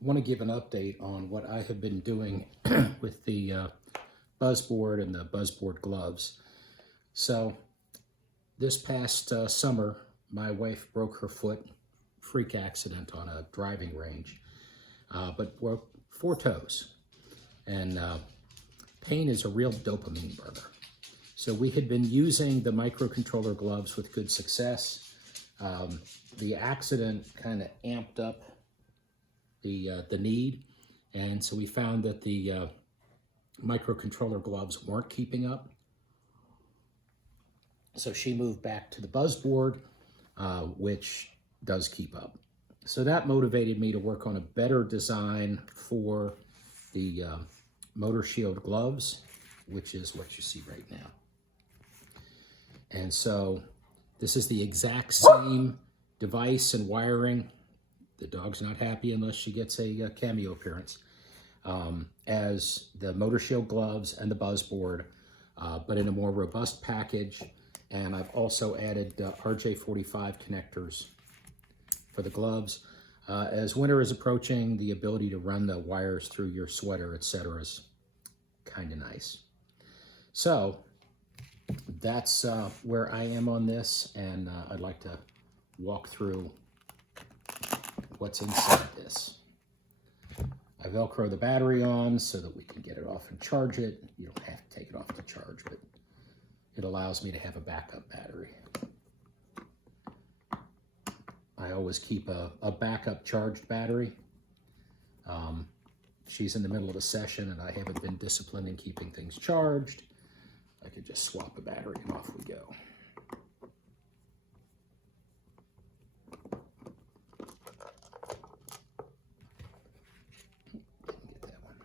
want to give an update on what I have been doing with the buzzboard and the buzzboard gloves. So this past summer, my wife broke her foot, freak accident on a driving range, but broke 4 toes. And pain is a real dopamine burner. So we had been using the microcontroller gloves with good success. The accident kind of amped up the need, and so we found that the microcontroller gloves weren't keeping up. So she moved back to the buzzboard, which does keep up. So that motivated me to work on a better design for the Motorshield gloves, which is what you see right now. And so this is the exact same device and wiring. The dog's not happy unless she gets a cameo appearance, as the Motorshield gloves and the buzzboard, but in a more robust package. And I've also added RJ45 connectors for the gloves. As winter is approaching, the ability to run the wires through your sweater, etc., is kind of nice. So that's where I am on this, and I'd like to walk through what's inside this. I Velcro the battery on so that we can get it off and charge it. You don't have to take it off to charge, but it allows me to have a backup battery. I always keep a backup charged battery. She's in the middle of a session and I haven't been disciplined in keeping things charged. I could just swap a battery and off we go. Get that one.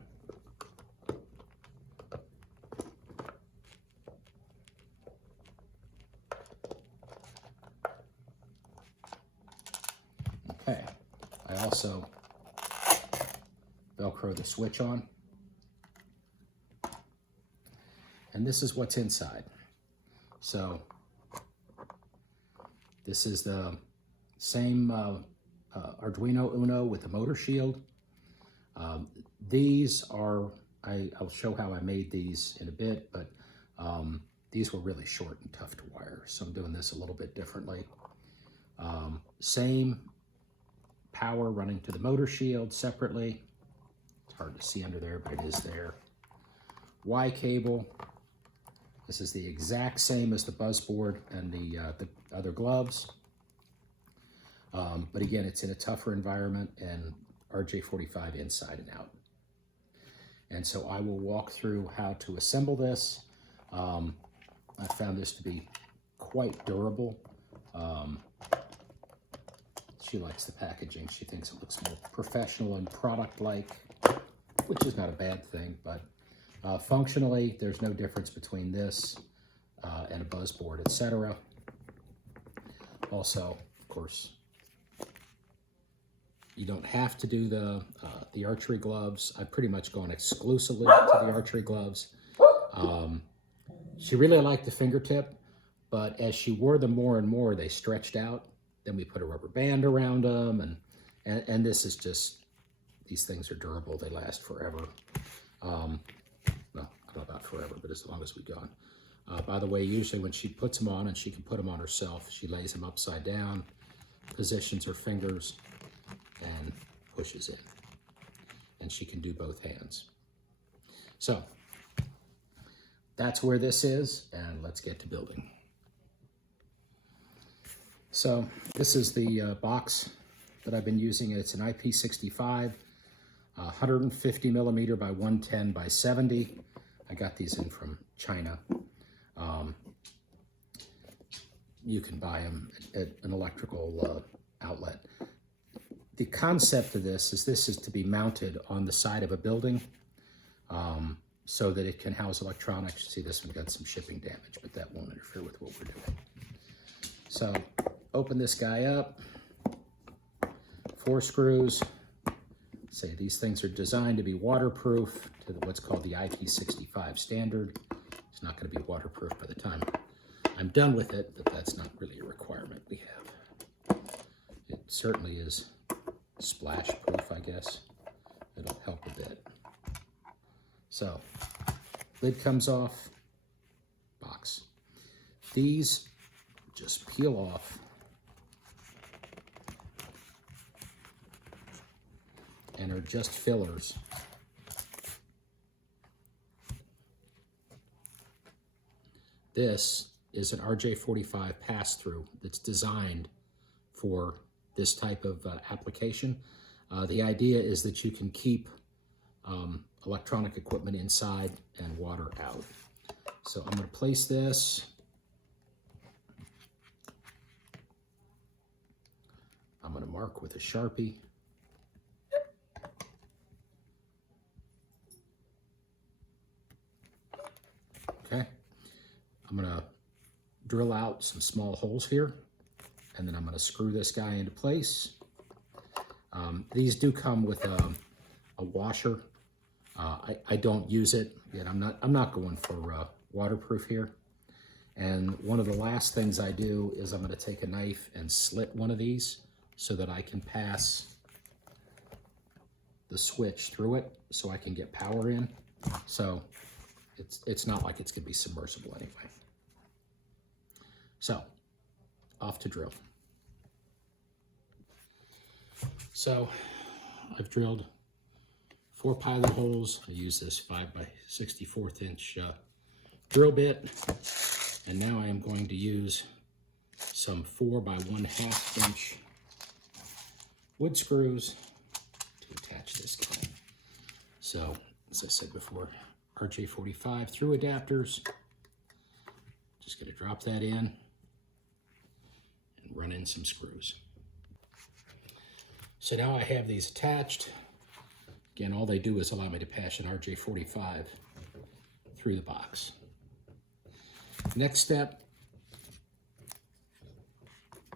Okay, I also Velcro the switch on. And this is what's inside. So this is the same Arduino Uno with the Motorshield. These are, I'll show how I made these in a bit, but these were really short and tough to wire. So I'm doing this a little bit differently. Same power running to the Motorshield separately. It's hard to see under there, but it is there. Y cable. This is the exact same as the buzzboard and the other gloves. But again, it's in a tougher environment, and RJ45 inside and out. And so I will walk through how to assemble this. I found this to be quite durable. She likes the packaging. She thinks it looks more professional and product-like, which is not a bad thing, but functionally, there's no difference between this and a buzzboard, etc. Also, of course, you don't have to do the archery gloves. I've pretty much gone exclusively to the archery gloves. She really liked the fingertip, but as she wore them more and more, they stretched out. Then we put a rubber band around them, and this is just, these things are durable. They last forever. Well, I don't know about forever, but as long as we've gone. By the way, usually when she puts them on, and she can put them on herself, she lays them upside down, positions her fingers, and pushes in. And she can do both hands. So that's where this is, and let's get to building. So this is the box that I've been using. It's an IP65, 150 millimeter by 110 by 70. I got these in from China. You can buy them at an electrical outlet. The concept of this is to be mounted on the side of a building so that it can house electronics. See, this one got some shipping damage, but that won't interfere with what we're doing. So open this guy up, 4 screws. Say these things are designed to be waterproof to what's called the IP65 standard. It's not going to be waterproof by the time I'm done with it, but that's not really a requirement we have. It certainly is splash proof, I guess. that'll help a bit. So, lid comes off, box. These just peel off and are just fillers. This is an RJ45 pass-through that's designed for this type of application. The idea is that you can keep electronic equipment inside and water out. So I'm going to place this. I'm going to mark with a Sharpie. Okay. I'm going to drill out some small holes here, and then I'm going to screw this guy into place. These do come with a washer. I don't use it yet. I'm not going for waterproof here. And one of the last things I do is I'm going to take a knife and slit one of these so that I can pass the switch through it so I can get power in. So it's not like it's going to be submersible anyway. So, off to drill. So, I've drilled 4 pilot holes. I use this 5x64 inch drill bit. And now I am going to use some 4x1/2 inch wood screws to attach this guy. So, as I said before, RJ45 through adapters. Just going to drop that in and run in some screws. So now I have these attached. Again, all they do is allow me to pass an RJ45 through the box. Next step,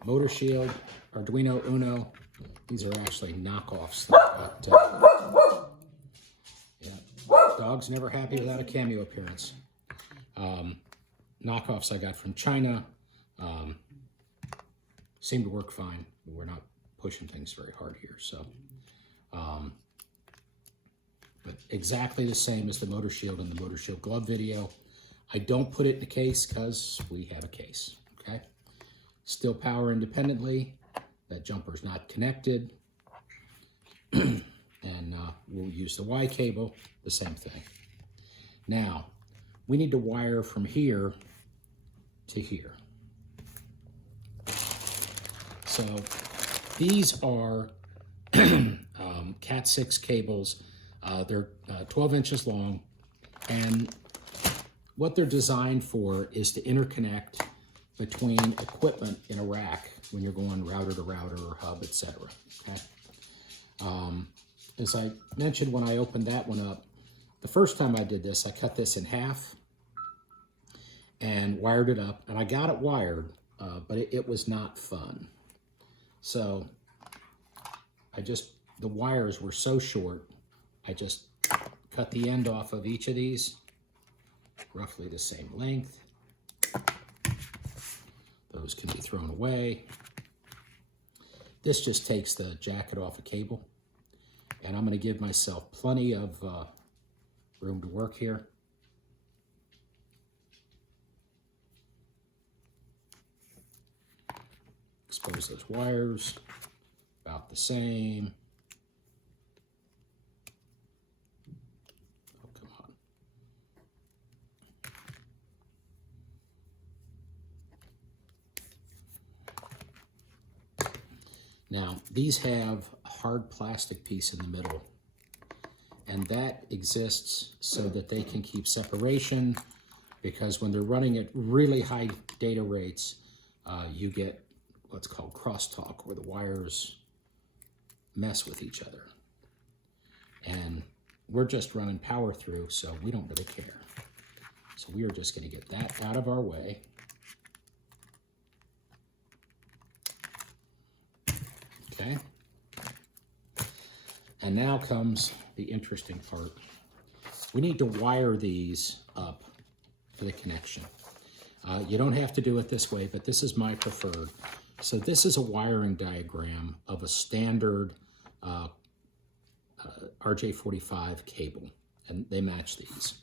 Motorshield, Arduino Uno. These are actually knockoffs. But, yeah, dog's never happy without a cameo appearance. Knockoffs I got from China. Seem to work fine. We're not pushing things very hard here. So, but exactly the same as the Motorshield and the Motorshield glove video. I don't put it in a case because we have a case, okay? Still power independently. That jumper's not connected. And we'll use the Y cable, the same thing. Now, we need to wire from here to here. So these are Cat 6 cables. They're 12 inches long, and what they're designed for is to interconnect between equipment in a rack when you're going router to router or hub, etc. Okay. As I mentioned when I opened that one up, the first time I did this, I cut this in half and wired it up, and I got it wired, but it was not fun. So the wires were so short, I just cut the end off of each of these, roughly the same length. Those can be thrown away. This just takes the jacket off a cable, and I'm going to give myself plenty of room to work here. Expose those wires, about the same. Oh, come on. Now, these have a hard plastic piece in the middle, and that exists so that they can keep separation, because when they're running at really high data rates, you get what's called crosstalk, where the wires mess with each other. And we're just running power through, so we don't really care. So we are just going to get that out of our way. Okay. And now comes the interesting part. We need to wire these up for the connection. You don't have to do it this way, but this is my preferred. So this is a wiring diagram of a standard RJ45 cable, and they match these.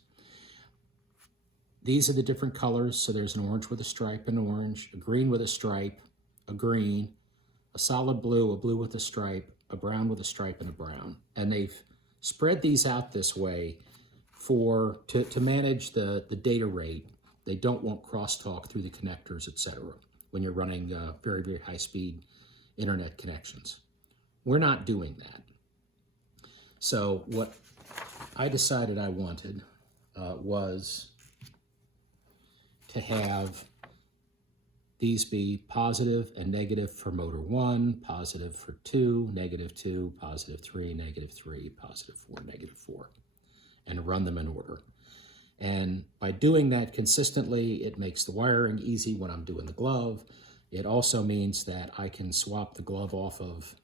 These are the different colors. So there's an orange with a stripe, an orange, a green with a stripe, a green, a solid blue, a blue with a stripe, a brown with a stripe, and a brown. And they've spread these out this way to manage the data rate. They don't want crosstalk through the connectors, etc., when you're running very, very high-speed internet connections. We're not doing that. So what I decided I wanted was to have these be positive and negative for motor 1, positive for 2, -2, positive 3, -3, positive 4, -4, and run them in order. And by doing that consistently, it makes the wiring easy when I'm doing the glove. It also means that I can swap the glove off of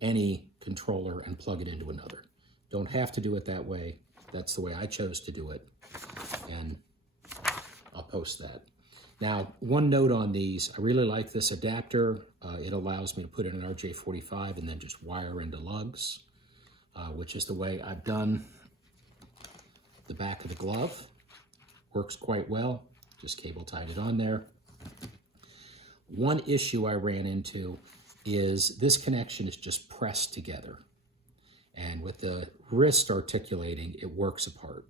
any controller and plug it into another. Don't have to do it that way. That's the way I chose to do it, and I'll post that. Now, one note on these, I really like this adapter. It allows me to put in an RJ45 and then just wire into lugs, which is the way I've done the back of the glove. Works quite well. Just cable tied it on there. One issue I ran into is this connection is just pressed together. And with the wrist articulating, it works apart.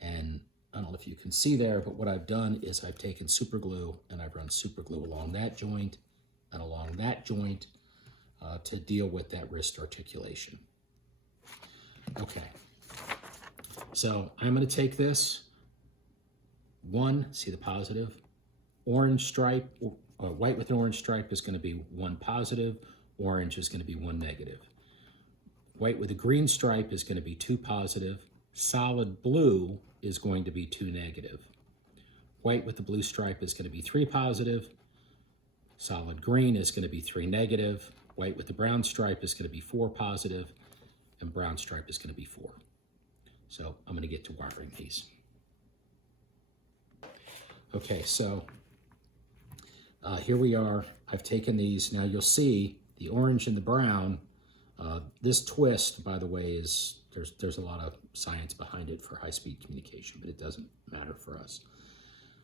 And I don't know if you can see there, but what I've done is I've taken super glue and I've run super glue along that joint and along that joint to deal with that wrist articulation. Okay, so I'm going to take this one, see the positive, orange stripe, white with an orange stripe is going to be 1 positive, orange is going to be 1 negative. White with a green stripe is going to be 2 positive, solid blue is going to be 2 negative. White with the blue stripe is going to be 3 positive, solid green is going to be 3 negative, white with the brown stripe is going to be 4 positive, and brown stripe is going to be 4. So I'm going to get to wiring these. Okay, so here we are. I've taken these. Now you'll see the orange and the brown. This twist, by the way, is there's a lot of science behind it for high-speed communication, but it doesn't matter for us.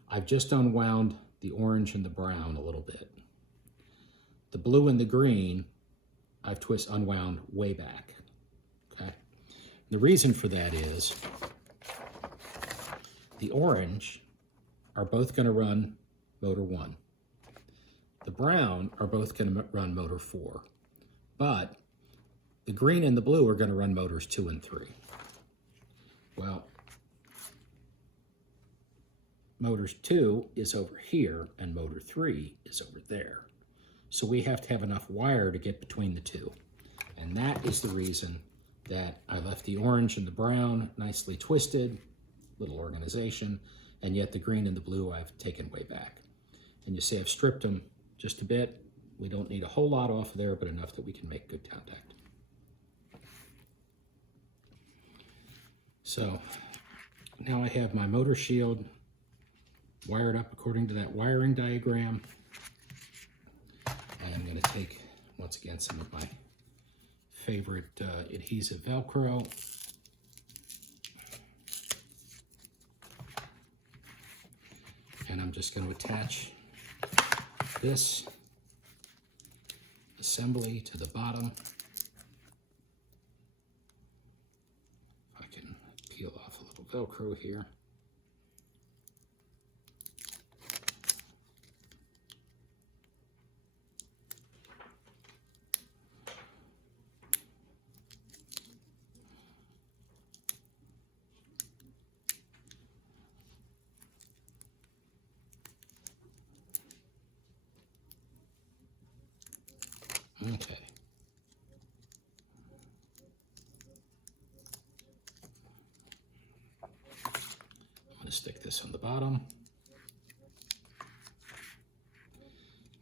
I've just unwound the orange and the brown a little bit. The blue and the green, I've unwound way back. Okay. The reason for that is the orange are both going to run motor 1. The brown are both going to run motor 4, but the green and the blue are going to run motors 2 and 3. Well, motor 2 is over here and motor 3 is over there. So we have to have enough wire to get between the two. And that is the reason that I left the orange and the brown nicely twisted, little organization, and yet the green and the blue I've taken way back. And you see I've stripped them just a bit. We don't need a whole lot off of there, but enough that we can make good contact. So now I have my Motorshield wired up according to that wiring diagram. And I'm going to take, once again, some of my favorite adhesive Velcro. And I'm just going to attach this assembly to the bottom. I can peel off a little Velcro here. Okay. I'm going to stick this on the bottom.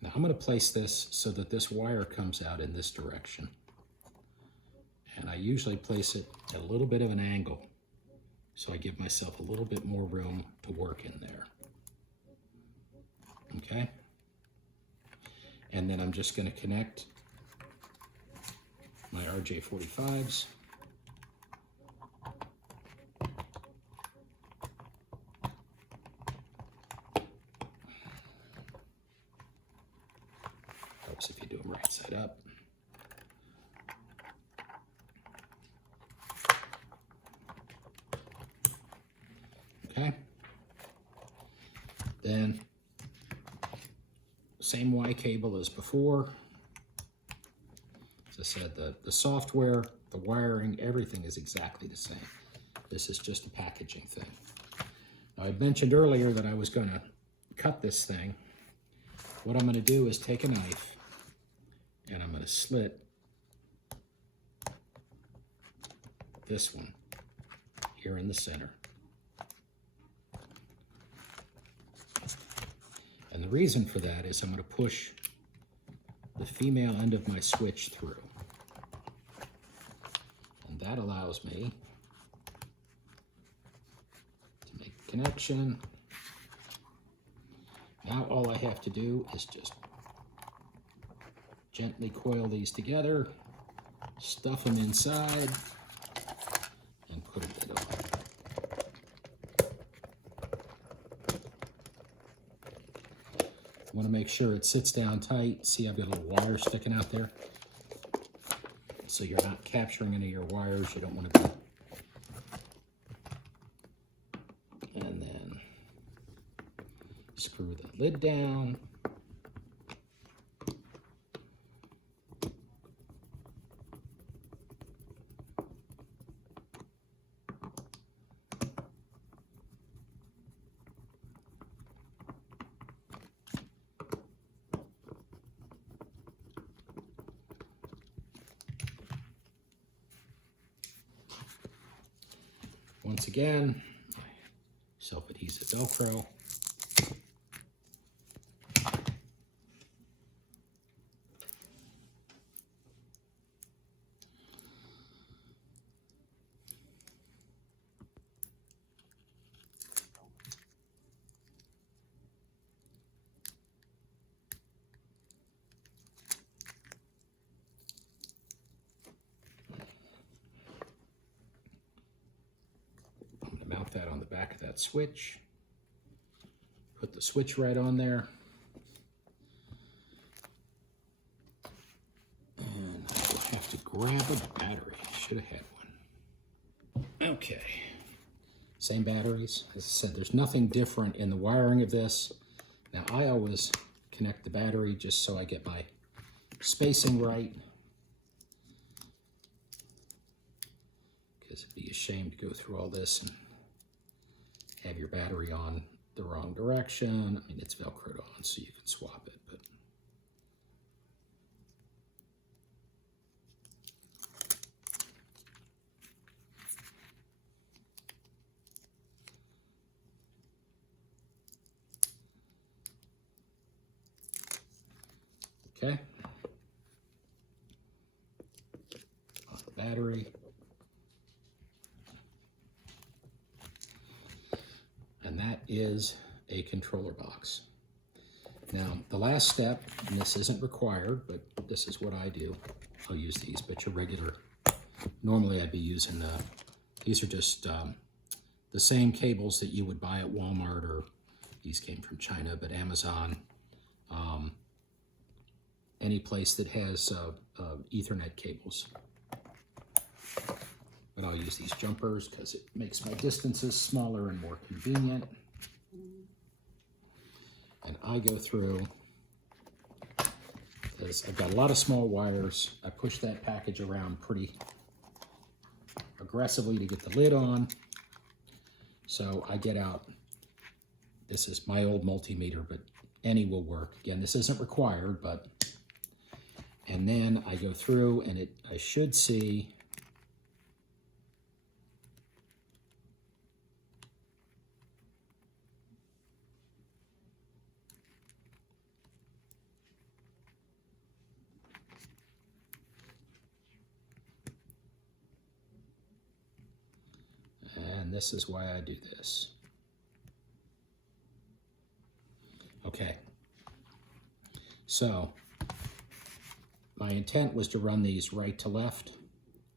Now I'm going to place this so that this wire comes out in this direction. And I usually place it at a little bit of an angle, so I give myself a little bit more room to work in there. Okay? And then I'm just going to connect my RJ45s. Helps if you do them right side up. Okay. Then same Y cable as before. As I said, the software, the wiring, everything is exactly the same. This is just a packaging thing. Now, I mentioned earlier that I was going to cut this thing. What I'm going to do is take a knife and I'm going to slit this one here in the center. And the reason for that is I'm going to push the female end of my switch through. And that allows me to make a connection. Now all I have to do is just gently coil these together, stuff them inside, and put a lid on. Want to make sure it sits down tight. See, I've got a little wire sticking out there. So you're not capturing any of your wires. You don't want to be. And then screw the lid down. Once again, self-adhesive Velcro. Mount that on the back of that switch. Put the switch right on there. And I will have to grab a battery. Should have had one. Okay. Same batteries. As I said, there's nothing different in the wiring of this. Now I always connect the battery just so I get my spacing right. Because it'd be a shame to go through all this and have your battery on the wrong direction. I mean, it's Velcroed on, so you can swap it, but okay. On the battery. And that is a controller box. Now, the last step, and this isn't required, but this is what I do. I'll use these, but your regular, normally I'd be using, these are just the same cables that you would buy at Walmart, or these came from China, but Amazon, any place that has Ethernet cables. But I'll use these jumpers because it makes my distances smaller and more convenient. And I go through, because I've got a lot of small wires, I push that package around pretty aggressively to get the lid on. So I get out, this is my old multimeter, but any will work. Again, this isn't required, but, and then I go through and I should see and this is why I do this. Okay, so my intent was to run these right to left,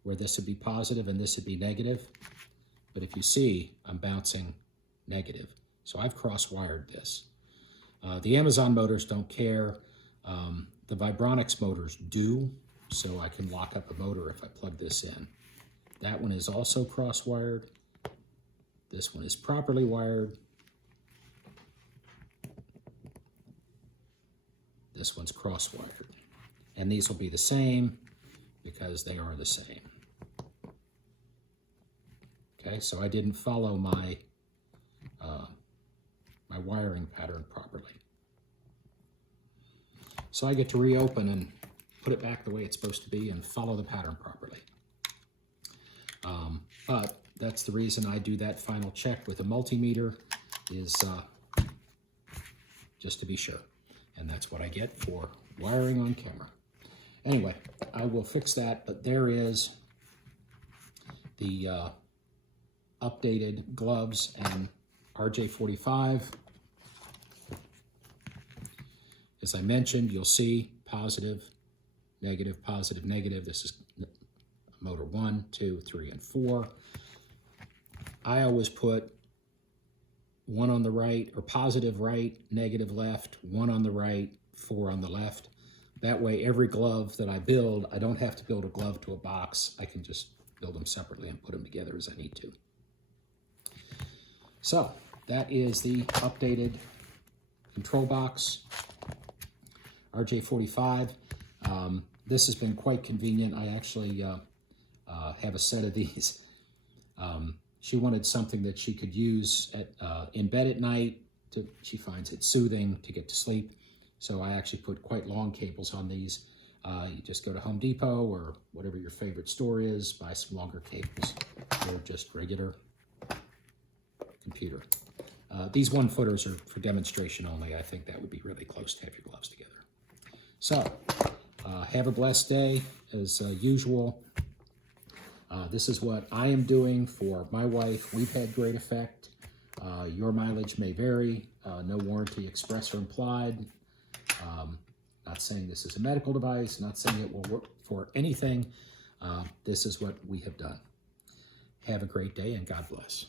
where this would be positive and this would be negative. But if you see, I'm bouncing negative. So I've cross-wired this. The Amazon motors don't care. The Vibronix motors do, so I can lock up a motor if I plug this in. That one is also cross-wired. This one is properly wired. This one's cross-wired. And these will be the same because they are the same. Okay, so I didn't follow my my wiring pattern properly. So I get to reopen and put it back the way it's supposed to be and follow the pattern properly. But that's the reason I do that final check with a multimeter, is just to be sure. And that's what I get for wiring on camera. Anyway, I will fix that, but there is the updated gloves and RJ45. As I mentioned, you'll see positive, negative, positive, negative. This is motor 1, 2, 3, and 4. I always put 1 on the right, or positive right, negative left, 1 on the right, 4 on the left. That way, every glove that I build, I don't have to build a glove to a box. I can just build them separately and put them together as I need to. So, that is the updated control box, RJ45. This has been quite convenient. I actually have a set of these. She wanted something that she could use in bed at night. She finds it soothing to get to sleep. So I actually put quite long cables on these. You just go to Home Depot or whatever your favorite store is, buy some longer cables. They're just regular computer. These 1-footers are for demonstration only. I think that would be really close to have your gloves together. So, have a blessed day as usual. This is what I am doing for my wife. We've had great effect. Your mileage may vary. No warranty express or implied. Not saying this is a medical device, not saying it will work for anything. This is what we have done. Have a great day and God bless.